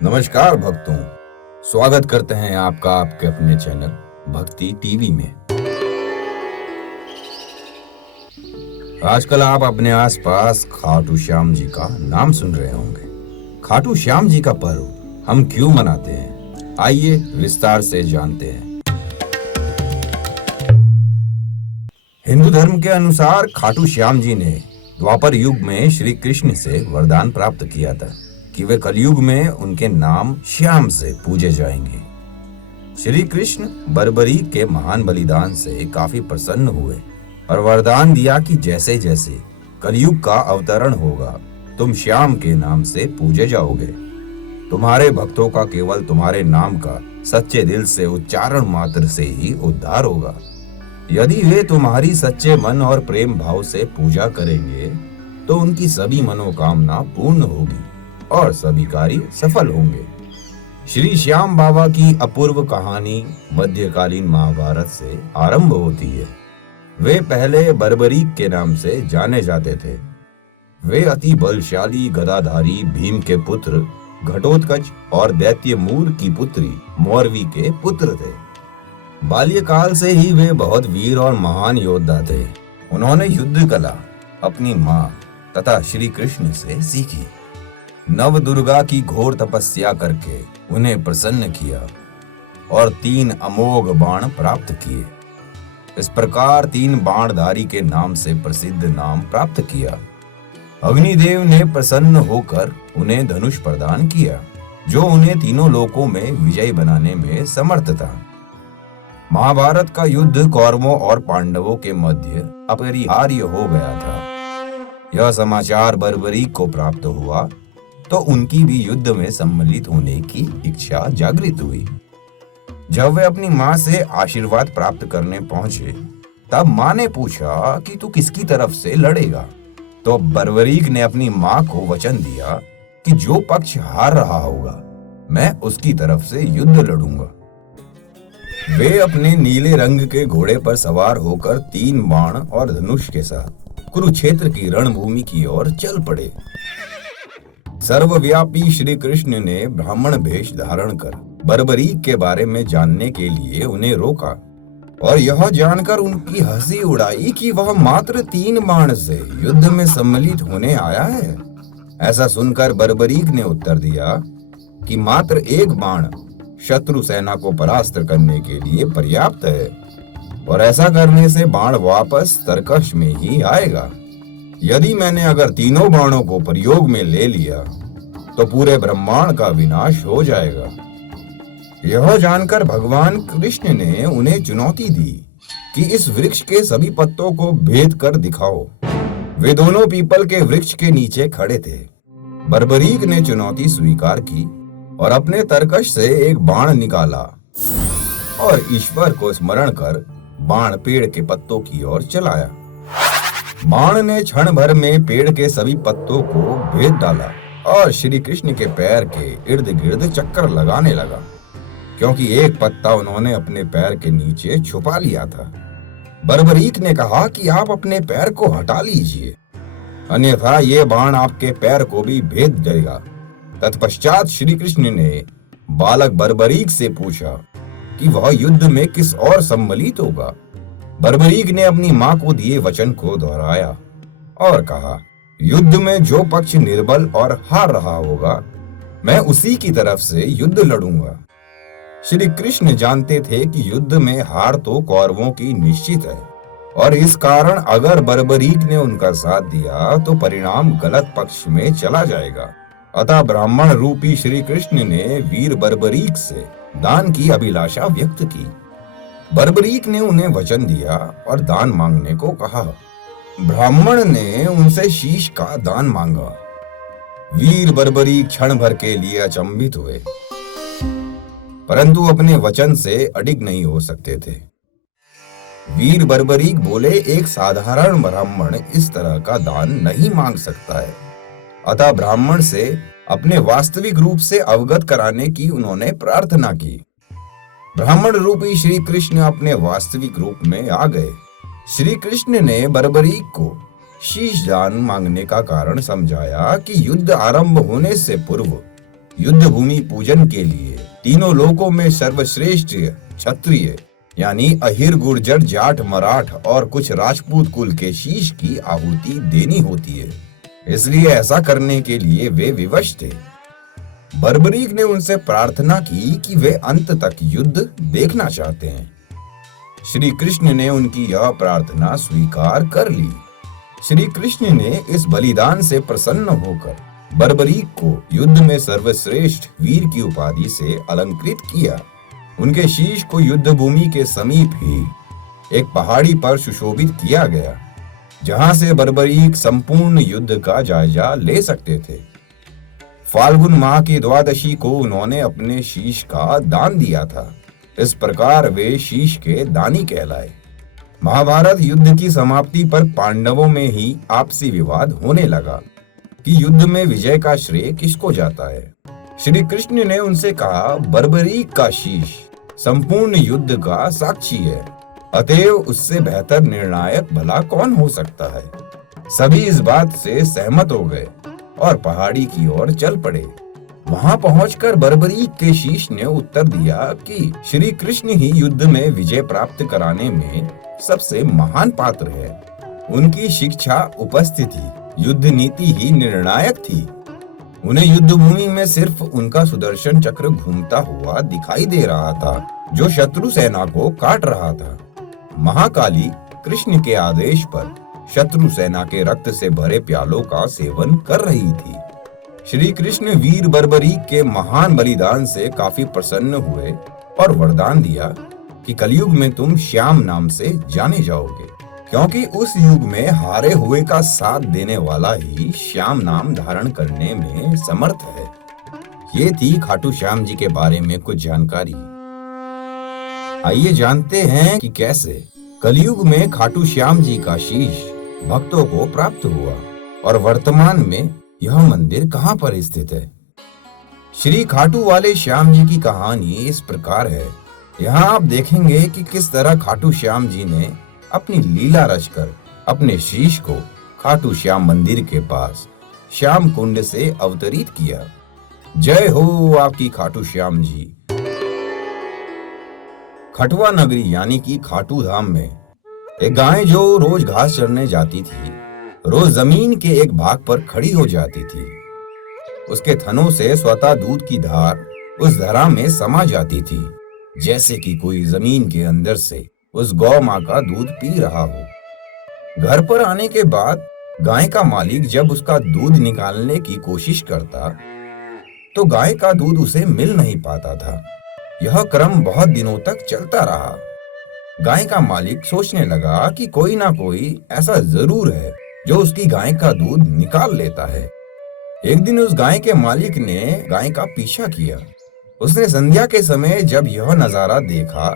नमस्कार भक्तों, स्वागत करते हैं आपका आपके अपने चैनल भक्ति टीवी में। आजकल आप अपने आसपास खाटू श्याम जी का नाम सुन रहे होंगे। खाटू श्याम जी का पर्व हम क्यों मनाते हैं, आइए विस्तार से जानते हैं। हिंदू धर्म के अनुसार खाटू श्याम जी ने द्वापर युग में श्री कृष्ण से वरदान प्राप्त किया था कि वे कलयुग में उनके नाम श्याम से पूजे जाएंगे। श्री कृष्ण बर्बरीक के महान बलिदान से काफी प्रसन्न हुए और वरदान दिया कि जैसे जैसे कलयुग का अवतरण होगा तुम श्याम के नाम से पूजे जाओगे। तुम्हारे भक्तों का केवल तुम्हारे नाम का सच्चे दिल से उच्चारण मात्र से ही उद्धार होगा। यदि वे तुम्हारी सच्चे मन और प्रेम भाव से पूजा करेंगे तो उनकी सभी मनोकामना पूर्ण होगी और सभी कार्य सफल होंगे। श्री श्याम बाबा की अपूर्व कहानी मध्यकालीन महाभारत से आरंभ होती है। वे पहले बर्बरीक के नाम से जाने जाते थे। वे अति बलशाली गदाधारी भीम के पुत्र घटोत्कच और दैत्य मूर की पुत्री मौरवी के पुत्र थे। बाल्यकाल से ही वे बहुत वीर और महान योद्धा थे। उन्होंने युद्ध कला अपनी माँ तथा श्री कृष्ण से सीखी। नव दुर्गा की घोर तपस्या करके उन्हें प्रसन्न किया और 3 अमोघ बाण प्राप्त किए। इस प्रकार 3 बाणधारी के नाम से प्रसिद्ध नाम प्राप्त किया। अग्निदेव ने प्रसन्न होकर उन्हें धनुष प्रदान किया जो उन्हें तीनों लोकों में विजय बनाने में समर्थ था। महाभारत का युद्ध कौरवों और पांडवों के मध्य अपरिहार्य हो गया था। यह समाचार बर्बरीक को प्राप्त हुआ तो उनकी भी युद्ध में सम्मिलित होने की इच्छा जागृत हुई। जब वे अपनी माँ से आशीर्वाद प्राप्त करने पहुंचे तब माँ ने पूछा कि तू किसकी तरफ से लड़ेगा। तो बर्बरीक ने अपनी माँ को वचन दिया कि जो पक्ष हार रहा होगा मैं उसकी तरफ से युद्ध लड़ूंगा। वे अपने नीले रंग के घोड़े पर सवार होकर 3 बाण और धनुष के साथ कुरुक्षेत्र की रणभूमि की ओर चल पड़े। सर्वव्यापी श्री कृष्ण ने ब्राह्मण वेश धारण कर बर्बरीक के बारे में जानने के लिए उन्हें रोका और यह जानकर उनकी हंसी उड़ाई कि वह मात्र 3 बाण से युद्ध में सम्मिलित होने आया है। ऐसा सुनकर बर्बरीक ने उत्तर दिया कि मात्र 1 बाण शत्रु सेना को परास्त करने के लिए पर्याप्त है और ऐसा करने से बाण वापस तरकश में ही आएगा। यदि मैंने अगर तीनों बाणों को प्रयोग में ले लिया तो पूरे ब्रह्मांड का विनाश हो जाएगा। यह जानकर भगवान कृष्ण ने उन्हें चुनौती दी कि इस वृक्ष के सभी पत्तों को भेद कर दिखाओ। वे दोनों पीपल के वृक्ष के नीचे खड़े थे। बर्बरीक ने चुनौती स्वीकार की और अपने तरकश से एक बाण निकाला और ईश्वर को स्मरण कर बाण पेड़ के पत्तों की ओर चलाया। बाण ने क्षण भर में पेड़ के सभी पत्तों को भेद डाला और श्री कृष्ण के पैर के इर्द गिर्द चक्कर लगाने लगा, क्योंकि एक पत्ता उन्होंने अपने पैर के नीचे छुपा लिया था। बर्बरीक ने कहा कि आप अपने पैर को हटा लीजिए, अन्यथा ये बाण आपके पैर को भी भेद देगा। तत्पश्चात श्री कृष्ण ने बालक बर्बरीक से पूछा कि वह युद्ध में किस ओर सम्मिलित होगा। बर्बरीक ने अपनी माँ को दिए वचन को दोहराया और कहा, युद्ध में जो पक्ष निर्बल और हार रहा होगा मैं उसी की तरफ से युद्ध लड़ूंगा। श्री कृष्ण जानते थे कि युद्ध में हार तो कौरवों की निश्चित है और इस कारण अगर बर्बरीक ने उनका साथ दिया तो परिणाम गलत पक्ष में चला जाएगा। अतः ब्राह्मण रूपी श्री कृष्ण ने वीर बर्बरीक से दान की अभिलाषा व्यक्त की। बर्बरीक ने उन्हें वचन दिया और दान मांगने को कहा। ब्राह्मण ने उनसे शीश का दान मांगा। वीर बर्बरीक क्षण भर के लिए अचंभित हुए, परंतु अपने वचन से अडिग नहीं हो सकते थे। वीर बर्बरीक बोले, एक साधारण ब्राह्मण इस तरह का दान नहीं मांग सकता है। अतः ब्राह्मण से अपने वास्तविक रूप से अवगत कराने की उन्होंने प्रार्थना की। ब्राह्मण रूपी श्री कृष्ण अपने वास्तविक रूप में आ गए। श्री कृष्ण ने बर्बरीक को शीश दान मांगने का कारण समझाया कि युद्ध आरंभ होने से पूर्व युद्ध भूमि पूजन के लिए तीनों लोकों में सर्वश्रेष्ठ क्षत्रिय यानी अहिर, गुर्जर, जाट, मराठ और कुछ राजपूत कुल के शीश की आहुति देनी होती है। इसलिए ऐसा करने के लिए वे विवश थे। बर्बरीक ने उनसे प्रार्थना की कि वे अंत तक युद्ध देखना चाहते हैं। श्री कृष्ण ने उनकी यह प्रार्थना स्वीकार कर ली। श्री कृष्ण ने इस बलिदान से प्रसन्न होकर बर्बरीक को युद्ध में सर्वश्रेष्ठ वीर की उपाधि से अलंकृत किया। उनके शीश को युद्ध भूमि के समीप ही एक पहाड़ी पर सुशोभित किया गया, जहां से बर्बरीक संपूर्ण युद्ध का जायजा ले सकते थे। फाल्गुन माह की द्वादशी को उन्होंने अपने शीश का दान दिया था। इस प्रकार वे शीश के दानी कहलाए। महाभारत युद्ध की समाप्ति पर पांडवों में ही आपसी विवाद होने लगा कि युद्ध में विजय का श्रेय किसको जाता है। श्री कृष्ण ने उनसे कहा, बर्बरीक का शीश संपूर्ण युद्ध का साक्षी है, अतएव उससे बेहतर निर्णायक भला कौन हो सकता है। सभी इस बात से सहमत हो गए और पहाड़ी की ओर चल पड़े। वहां पहुंचकर बर्बरीक के शीश ने उत्तर दिया कि श्री कृष्ण ही युद्ध में विजय प्राप्त कराने में सबसे महान पात्र है। उनकी शिक्षा, उपस्थिति, युद्ध नीति ही निर्णायक थी। उन्हें युद्ध भूमि में सिर्फ उनका सुदर्शन चक्र घूमता हुआ दिखाई दे रहा था, जो शत्रु सेना को काट रहा था। महाकाली कृष्ण के आदेश पर शत्रु सेना के रक्त से भरे प्यालों का सेवन कर रही थी। श्री कृष्ण वीर बर्बरीक के महान बलिदान से काफी प्रसन्न हुए और वरदान दिया कि कलयुग में तुम श्याम नाम से जाने जाओगे, क्योंकि उस युग में हारे हुए का साथ देने वाला ही श्याम नाम धारण करने में समर्थ है। ये थी खाटू श्याम जी के बारे में कुछ जानकारी। आइए जानते हैं कि कैसे कलयुग में खाटू श्याम जी का शीश भक्तों को प्राप्त हुआ और वर्तमान में यह मंदिर कहाँ पर स्थित है। श्री खाटू वाले श्याम जी की कहानी इस प्रकार है। यहाँ आप देखेंगे कि किस तरह खाटू श्याम जी ने अपनी लीला रचकर अपने शीश को खाटू श्याम मंदिर के पास श्याम कुंड से अवतरित किया। जय हो आपकी खाटू श्याम जी। खटवा नगरी यानी कि खाटू धाम में एक गाय जो रोज घास चरने जाती थी, रोज जमीन के एक भाग पर खड़ी हो जाती थी। उसके थनों से स्वतः दूध की धार उस धरा में समा जाती थी, जैसे कि कोई जमीन के अंदर से उस गौ माँ का दूध पी रहा हो। घर पर आने के बाद गाय का मालिक जब उसका दूध निकालने की कोशिश करता तो गाय का दूध उसे मिल नहीं पाता था। यह क्रम बहुत दिनों तक चलता रहा। गाय का मालिक सोचने लगा कि कोई ना कोई ऐसा जरूर है जो उसकी गाय का दूध निकाल लेता है। एक दिन उस गाय के मालिक ने गाय का पीछा किया। उसने संध्या के समय जब यह नजारा देखा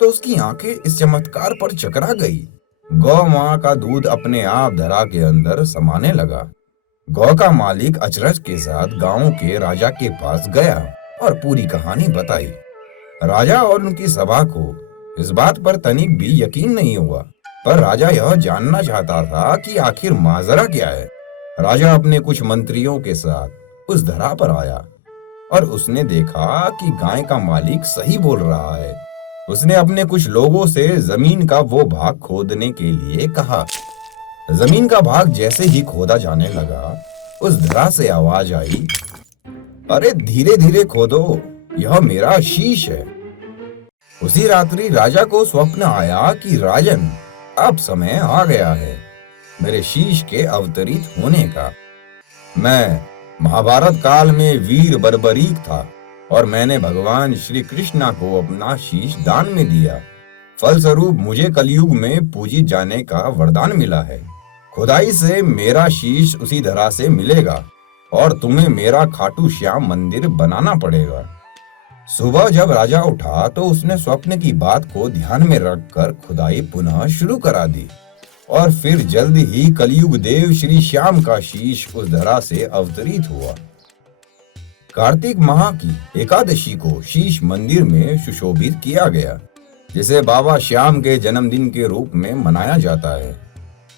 तो उसकी आंखें इस चमत्कार पर चकरा गई। गौ माँ का दूध अपने आप धरा के अंदर समाने लगा। गौ का मालिक अचरज के साथ गांव के राजा के पास गया और पूरी कहानी बताई। राजा और उनकी सभा को इस बात पर तनिक भी यकीन नहीं हुआ, पर राजा यह जानना चाहता था कि आखिर माजरा क्या है। राजा अपने कुछ मंत्रियों के साथ उस धरा पर आया और उसने देखा कि गाय का मालिक सही बोल रहा है। उसने अपने कुछ लोगों से जमीन का वो भाग खोदने के लिए कहा। जमीन का भाग जैसे ही खोदा जाने लगा, उस धरा से आवाज आई, अरे धीरे धीरे खोदो, यह मेरा शीश है। उसी रात्रि राजा को स्वप्न आया कि राजन, अब समय आ गया है मेरे शीश के अवतरित होने का। मैं महाभारत काल में वीर बर्बरीक था और मैंने भगवान श्री कृष्णा को अपना शीश दान में दिया। फलस्वरूप मुझे कलयुग में पूजित जाने का वरदान मिला है। खुदाई से मेरा शीश उसी धरा से मिलेगा और तुम्हें मेरा खाटू श्याम मंदिर बनाना पड़ेगा। सुबह जब राजा उठा तो उसने स्वप्न की बात को ध्यान में रखकर खुदाई पुनः शुरू करा दी और फिर जल्द ही कलयुग देव श्री श्याम का शीश उस धरा से अवतरित हुआ। कार्तिक माह की एकादशी को शीश मंदिर में सुशोभित किया गया, जिसे बाबा श्याम के जन्मदिन के रूप में मनाया जाता है।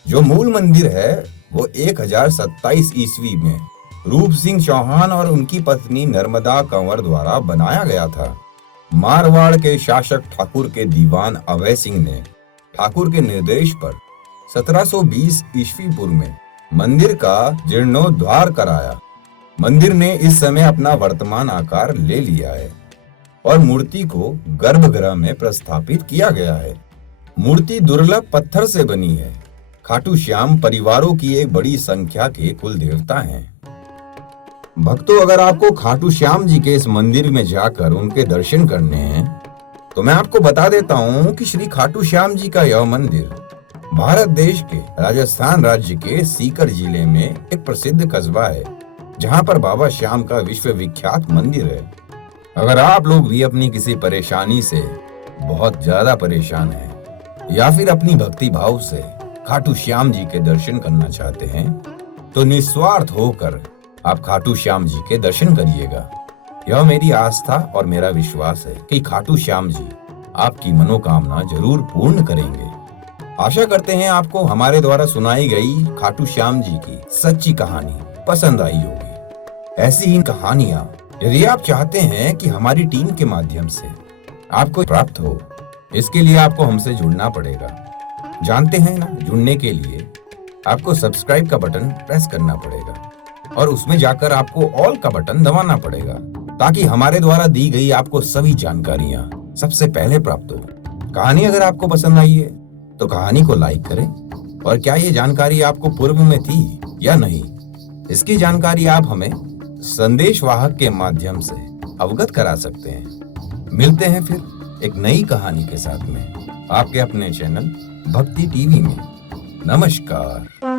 जो मूल मंदिर है वो 1027 ईस्वी में रूप सिंह चौहान और उनकी पत्नी नर्मदा कंवर द्वारा बनाया गया था। मारवाड़ के शासक ठाकुर के दीवान अभय सिंह ने ठाकुर के निर्देश पर 1720 ईस्वी पूर्व में मंदिर का जीर्णोद्धार कराया। मंदिर ने इस समय अपना वर्तमान आकार ले लिया है और मूर्ति को गर्भगृह में प्रस्थापित किया गया है। मूर्ति दुर्लभ पत्थर से बनी है। खाटू श्याम परिवारों की एक बड़ी संख्या के कुल देवता हैं। भक्तों, अगर आपको खाटू श्याम जी के इस मंदिर में जाकर उनके दर्शन करने हैं तो मैं आपको बता देता हूँ कि श्री खाटू श्याम जी का यह मंदिर भारत देश के राजस्थान राज्य के सीकर जिले में एक प्रसिद्ध कस्बा है, जहाँ पर बाबा श्याम का विश्व विख्यात मंदिर है। अगर आप लोग भी अपनी किसी परेशानी से बहुत ज्यादा परेशान हैं या फिर अपनी भक्ति भाव से खाटू श्याम जी के दर्शन करना चाहते हैं तो निस्वार्थ होकर आप खाटू श्याम जी के दर्शन करिएगा। यह मेरी आस्था और मेरा विश्वास है कि खाटू श्याम जी आपकी मनोकामना जरूर पूर्ण करेंगे। आशा करते हैं आपको हमारे द्वारा सुनाई गई खाटू श्याम जी की सच्ची कहानी पसंद आई होगी। ऐसी ही कहानियां यदि आप चाहते हैं कि हमारी टीम के माध्यम से आपको प्राप्त हो, इसके लिए आपको हमसे जुड़ना पड़ेगा। जानते हैं ना, जुड़ने के लिए आपको सब्सक्राइब का बटन प्रेस करना पड़ेगा और उसमें जाकर आपको ऑल का बटन दबाना पड़ेगा, ताकि हमारे द्वारा दी गई आपको सभी जानकारियां सबसे पहले प्राप्त हो। कहानी अगर आपको पसंद आई है तो कहानी को लाइक करें। और क्या ये जानकारी आपको पूर्व में थी या नहीं, इसकी जानकारी आप हमें संदेश वाहक के माध्यम से अवगत करा सकते हैं। मिलते हैं फिर एक नई कहानी के साथ में आपके अपने चैनल भक्ति टीवी में। नमस्कार।